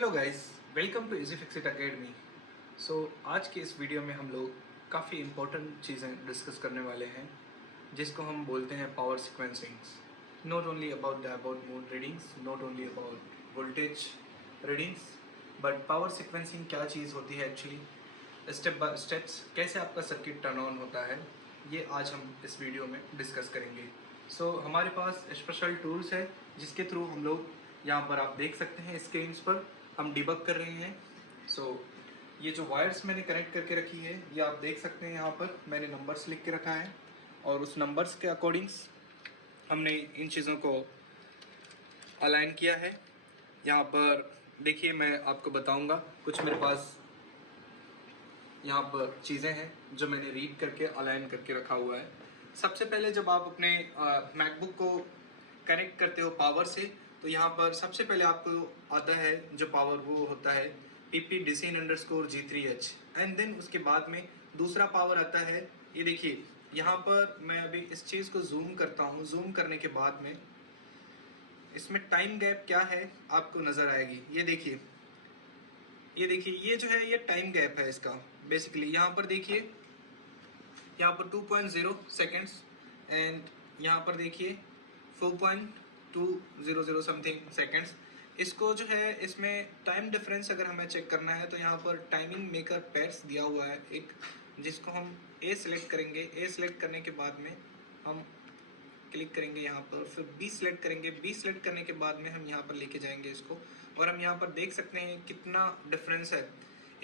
Hello guys, welcome to easy fix it academy. आज के इस वीडियो में हम लोग काफ़ी इम्पोर्टेंट चीज़ें डिस्कस करने वाले हैं जिसको हम बोलते हैं power sequencings. Not only about mood readings, not only about voltage readings, but power sequencing क्या चीज़ होती है एक्चुअली, स्टेप बाय स्टेप्स कैसे आपका सर्किट टर्न ऑन होता है, ये आज हम इस वीडियो में डिस्कस करेंगे। हमारे पास स्पेशल टूल्स है जिसके थ्रू हम लोग यहाँ पर आप देख सकते हैं स्क्रीन्स पर हम डिबग कर रहे हैं। ये जो वायर्स मैंने कनेक्ट करके रखी है ये आप देख सकते हैं, यहाँ पर मैंने नंबर्स लिख के रखा है और उस नंबर्स के अकॉर्डिंग्स हमने इन चीज़ों को अलाइन किया है। यहाँ पर देखिए, मैं आपको बताऊंगा, कुछ मेरे पास यहाँ पर चीज़ें हैं जो मैंने रीड करके अलाइन करके रखा हुआ है। सबसे पहले जब आप अपने मैकबुक को कनेक्ट करते हो पावर से, तो यहाँ पर सबसे पहले आपको आता है जो पावर, वो होता है PP-DC_G3H, एंड देन उसके बाद में दूसरा पावर आता है। ये देखिए, यहाँ पर मैं अभी इस चीज़ को जूम करता हूँ। जूम करने के बाद में इसमें टाइम गैप क्या है आपको नज़र आएगी। ये देखिए, ये जो है ये टाइम गैप है इसका। बेसिकली यहाँ पर देखिए, यहाँ पर 2.0 सेकेंड्स एंड यहाँ पर देखिए 4.200 समथिंग सेकेंड्स। इसको जो है, इसमें टाइम डिफरेंस अगर हमें चेक करना है तो यहाँ पर टाइमिंग मेकर पैड्स दिया हुआ है एक, जिसको हम ए सिलेक्ट करेंगे। ए सिलेक्ट करने के बाद में हम क्लिक करेंगे यहाँ पर, फिर बी सिलेक्ट करेंगे। बी सिलेक्ट करने के बाद में हम यहाँ पर लेके जाएंगे इसको, और हम यहाँ पर देख सकते हैं कितना डिफरेंस है।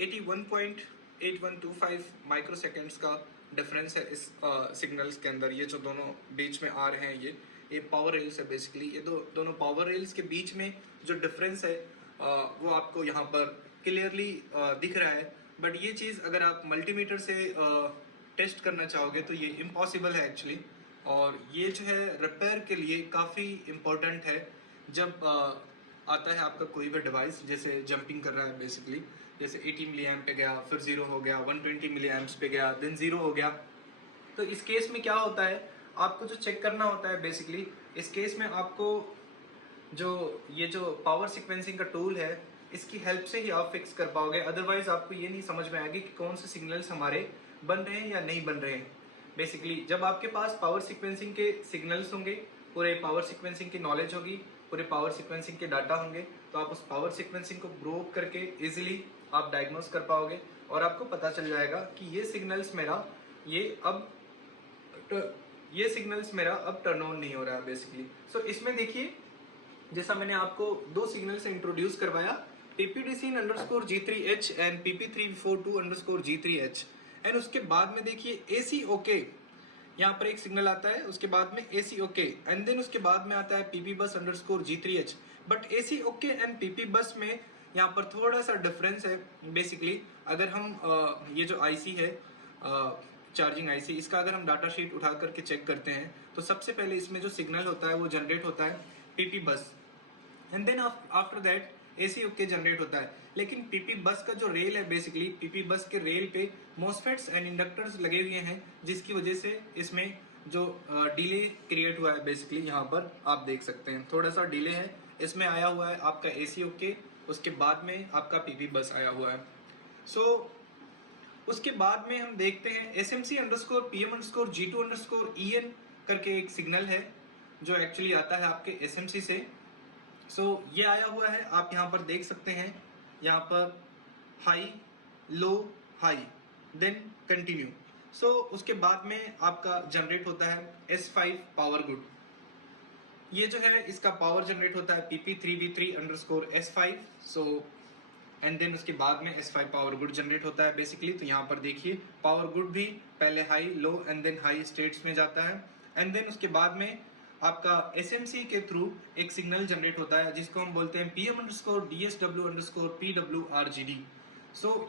81.8125 माइक्रो सेकेंड्स का डिफरेंस है इस सिग्नल्स के अंदर। ये जो दोनों बीच में आ रहे हैं ये पावर रेल्स है। बेसिकली ये दोनों पावर रेल्स के बीच में जो डिफरेंस है वो आपको यहाँ पर क्लियरली दिख रहा है। बट ये चीज़ अगर आप मल्टीमीटर से टेस्ट करना चाहोगे तो ये इम्पॉसिबल है एक्चुअली, और ये जो है रिपेयर के लिए काफ़ी इम्पोर्टेंट है। जब आता है आपका कोई भी डिवाइस जैसे जंपिंग कर रहा है, बेसिकली जैसे 80 मिली एम्प पे गया, फिर 0 हो गया, 120 मिली एम्प्स पे गया, देन 0 हो गया, तो इस केस में क्या होता है, आपको जो चेक करना होता है बेसिकली, इस केस में आपको ये जो पावर सीक्वेंसिंग का टूल है इसकी हेल्प से ही आप फिक्स कर पाओगे। अदरवाइज आपको ये नहीं समझ में आएगी कि कौन से सिग्नल्स हमारे बन रहे हैं या नहीं बन रहे हैं। बेसिकली जब आपके पास पावर सीक्वेंसिंग के सिग्नल्स होंगे, पूरे पावर सीक्वेंसिंग की नॉलेज होगी, पूरे पावर सीक्वेंसिंग के डाटा होंगे, तो आप उस पावर सीक्वेंसिंग को ब्रोक करके इजीली आप डायग्नोस कर पाओगे और आपको पता चल जाएगा कि ये सिग्नल्स मेरा अब टर्न ऑन नहीं हो रहा है बेसिकली। इसमें देखिए, जैसा मैंने आपको दो सिग्नल से इंट्रोड्यूस करवाया, PP-DC_G3H एंड PP342_G3H, एंड उसके बाद में देखिए AC-OK, यहाँ पर एक सिग्नल आता है, उसके बाद में AC-OK, एंड देन उसके बाद में आता है PP-Bus_G3H। But AC-OK and PP बस में यहाँ पर थोड़ा सा डिफरेंस है। बेसिकली अगर हम ये जो आईसी है, चार्जिंग आईसी, इसका अगर हम डाटा शीट उठा करके चेक करते हैं तो सबसे पहले इसमें जो सिग्नल होता है वो जनरेट होता है PP बस, and then after that AC-OK generate होता है। लेकिन PP बस का जो रेल है, बेसिकली PP बस के रेल पे मॉसफेट्स एंड इंडक्टर्स लगे हुए हैं, जिसकी वजह से इसमें जो डिले क्रिएट हुआ है, बेसिकली यहाँ पर आप देख सकते हैं थोड़ा सा डिले है इसमें आया हुआ है आपका AC-OK, उसके बाद में आपका PP बस आया हुआ है। उसके बाद में हम देखते हैं SMC_PM_G2_EN करके एक सिग्नल है जो एक्चुअली आता है आपके SMC से। ये आया हुआ है, आप यहाँ पर देख सकते हैं, यहाँ पर हाई, लो, हाई, देन कंटिन्यू। उसके बाद में आपका जनरेट होता है S5 पावर गुड। ये जो है इसका पावर जनरेट होता है PP3V3_S5। एंड देन उसके बाद में S5 पावर गुड जनरेट होता है बेसिकली। तो यहाँ पर देखिए, पावर गुड भी पहले high, low and then high states में जाता है, एंड देन उसके बाद में आपका SMC के थ्रू एक सिग्नल जनरेट होता है जिसको हम बोलते हैं PM_DSW_PWRGD।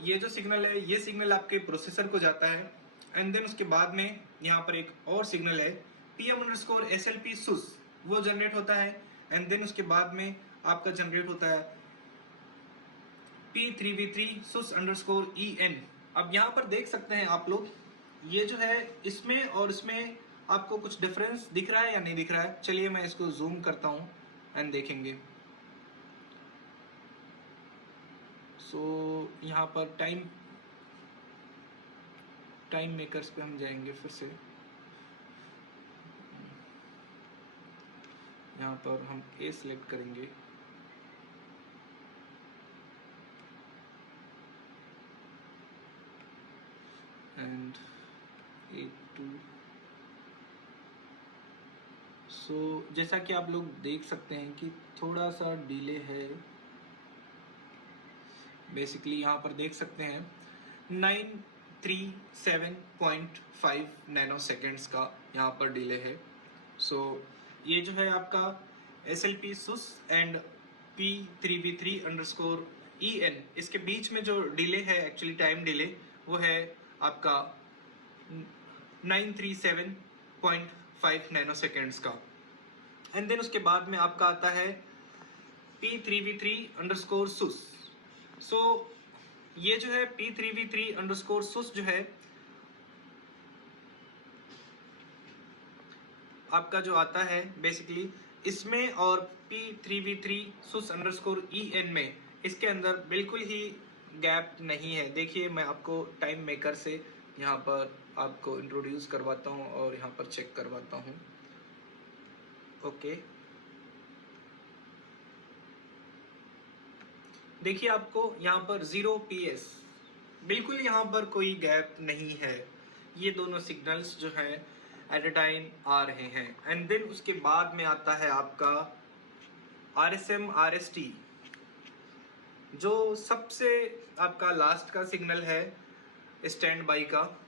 ये जो सिग्नल है, ये सिग्नल आपके प्रोसेसर को जाता है, एंड देन उसके बाद में यहाँ पर एक और सिग्नल है PM_SLP_SUS, वो जनरेट होता है, एंड देन उसके बाद में आपका जनरेट होता है P3V3SUS_EN। अब यहाँ पर देख सकते हैं आप लोग, ये जो है इसमें और इसमें आपको कुछ डिफरेंस दिख रहा है या नहीं दिख रहा है। चलिए मैं इसको जूम करता हूँ एंड देखेंगे। सो यहाँ पर टाइम मेकर्स पे हम जाएंगे फिर से। यहाँ पर हम ए सिलेक्ट करेंगे, एंड A2। सो जैसा कि आप लोग देख सकते हैं कि थोड़ा सा डिले है। बेसिकली यहाँ पर देख सकते हैं 937.5 नैनो सेकेंड्स का यहाँ पर डिले है। सो ये जो है आपका SLP SUS एंड P3V3_EN, इसके बीच में जो डिले है, एक्चुअली टाइम डिले, वो है आपका 937.5 नैनो सेकेंड्स का। एंड देन उसके बाद में आपका आता है P3V3_SUS। सो ये जो है P3V3_SUS जो है आपका जो आता है बेसिकली इसमें, और P3V3_SUS_EN में, इसके अंदर बिल्कुल ही गैप नहीं है। देखिए मैं आपको टाइम मेकर से यहाँ पर आपको इंट्रोड्यूस करवाता हूँ और यहाँ पर चेक करवाता हूँ। ओके, देखिए आपको यहाँ पर 0 PS, बिल्कुल यहाँ पर कोई गैप नहीं है। ये दोनों सिग्नल्स जो हैं एट अ टाइम आ रहे हैं। एंड देन उसके बाद में आता है आपका RSM RST, जो सबसे आपका लास्ट का सिग्नल है स्टैंड बाई का।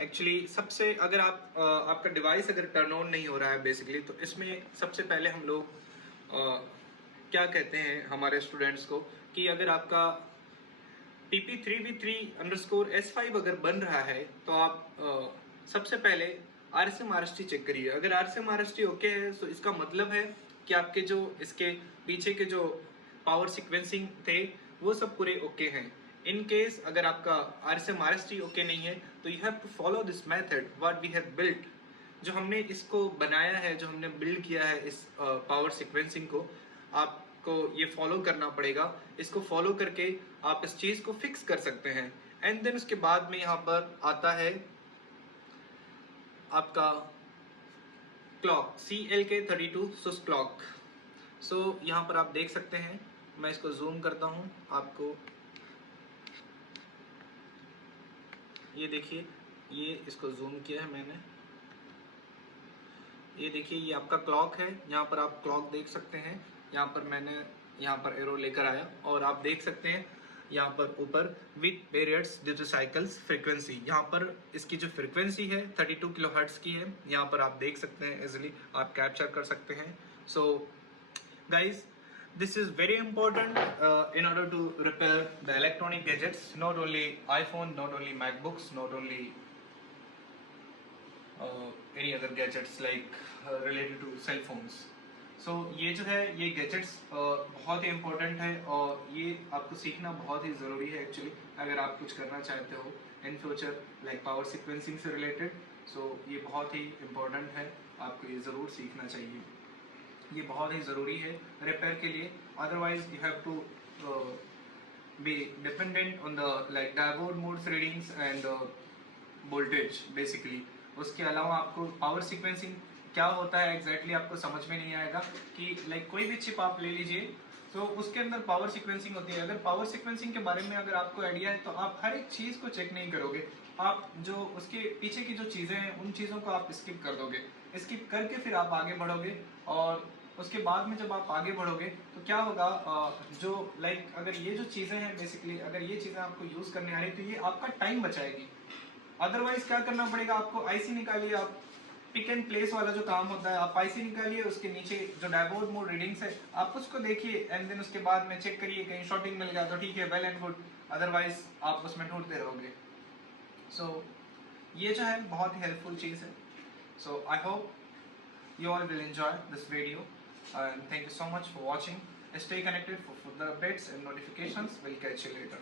एक्चुअली सबसे, अगर आपका डिवाइस अगर टर्न ऑन नहीं हो रहा है बेसिकली, तो इसमें सबसे पहले हम लोग क्या कहते हैं हमारे स्टूडेंट्स को कि अगर आपका PP3V3_S5 अगर बन रहा है तो आप सबसे पहले RSM RST चेक करिए। अगर RSM RST ओके है तो इसका मतलब है कि आपके जो इसके पीछे के जो पावर सीक्वेंसिंग थे वो सब पूरे ओके हैं। इन केस अगर आपका RSM RST ओके नहीं है तो you have to follow this method what we have built, जो हमने इसको बनाया है, जो हमने बिल्ड किया है इस पावर सीक्वेंसिंग को, आपको ये फॉलो करना पड़ेगा। इसको फॉलो करके आप इस चीज को फिक्स कर सकते हैं। एंड देन उसके बाद में यहाँ पर आता है आपका क्लॉक CLK32 SUS क्लॉक। सो यहाँ पर आप देख सकते हैं, मैं इसको जूम करता हूँ आपको, ये देखिए, ये इसको जूम किया है मैंने, ये देखिए ये आपका क्लॉक है। यहाँ पर आप क्लॉक देख सकते हैं, यहाँ पर मैंने यहाँ पर एरो लेकर आया और आप देख सकते हैं यहाँ पर ऊपर with periods due to cycles frequency, यहाँ पर इसकी जो फ्रीक्वेंसी है 32 किलोहर्ट्ज की है। यहाँ पर आप देख सकते हैं, इजिली आप कैप्चर कर सकते हैं। So guys, this is very important in order to repair the electronic gadgets, not only iPhone, not only MacBooks, not only any other gadgets like related to cell phones. So ये जो है ये gadgets बहुत ही important है और ये आपको सीखना बहुत ही ज़रूरी है एक्चुअली, अगर आप कुछ करना चाहते हो in future like power sequencing से related। so ये बहुत ही important है, आपको ये ज़रूर सीखना चाहिए, ये बहुत ही ज़रूरी है रिपेयर के लिए। Otherwise you have to be dependent on the like diode modes readings and voltage basically. उसके अलावा आपको पावर सीक्वेंसिंग क्या होता है एग्जैक्टली आपको समझ में नहीं आएगा कि लाइक कोई भी चिप आप ले लीजिए तो उसके अंदर पावर सीक्वेंसिंग होती है। अगर पावर सीक्वेंसिंग के बारे में अगर आपको आइडिया है तो आप हर एक चीज़ को चेक नहीं करोगे, आप जो उसके पीछे की जो चीज़ें हैं उन चीज़ों को आप स्किप कर दोगे। स्किप करके फिर आप आगे बढ़ोगे और उसके बाद में जब आप आगे बढ़ोगे तो क्या होगा, जो लाइक अगर ये जो चीज़ें हैं बेसिकली, अगर ये चीज़ें आपको यूज़ करने आ रही तो ये आपका टाइम बचाएगी। अदरवाइज क्या करना पड़ेगा आपको, आईसी निकालिए, आप पिक एंड प्लेस वाला जो काम होता है, आप आईसी निकालिए, उसके नीचे जो डायोड मोड रीडिंग्स है आप उसको देखिए एंड देन उसके बाद में चेक करिए, कहीं शॉर्टिंग मिल गया तो ठीक है, वेल एंड गुड, अदरवाइज आप उसमें ढूंढते रहोगे। सो ये जो है बहुत ही हेल्पफुल चीज़ है। So I hope you all will enjoy this video and thank you so much for watching. Stay connected for further updates and notifications. We'll catch you later.